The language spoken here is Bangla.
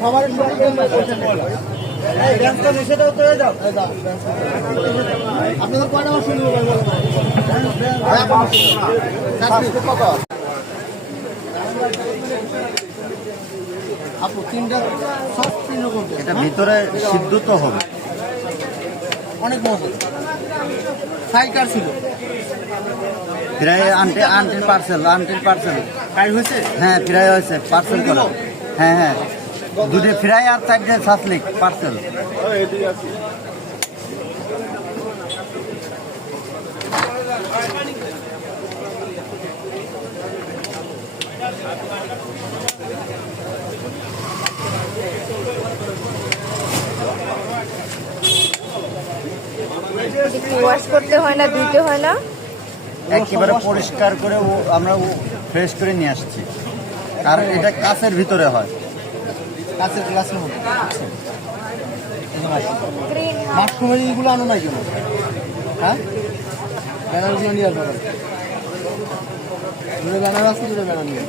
সবার আপনাদের কয়টা মাস শুনবো কত আপু তিনটা সব তিন রকম এটা ভিতরে সিদ্ধ তো হবে অনেক মজা সাইকার ছিল ফ্রাই আন্টির পার্সেল কাজ হয়েছে হ্যাঁ ফ্রাই হয়েছে পার্সেল করা হ্যাঁ হ্যাঁ দুধে ফ্রাই আর চারটে ছাসলিক পার্সেল ওয়াশ করতে হয় না, ধুতে হয় না, একেবারে পরিষ্কার করে আমরা ফ্রেশ করে নিয়ে আসছি। আর এটা কাঁচের ভিতরে হয়, কাছের গ্লাসের মধ্যে গ্রিন মাশরুমের এইগুলো আনো না কেন? হ্যাঁ ব্যানারগুলো নিয়ে আসবে দুটো ব্যানার আছে, দুটো ব্যানার নিয়ে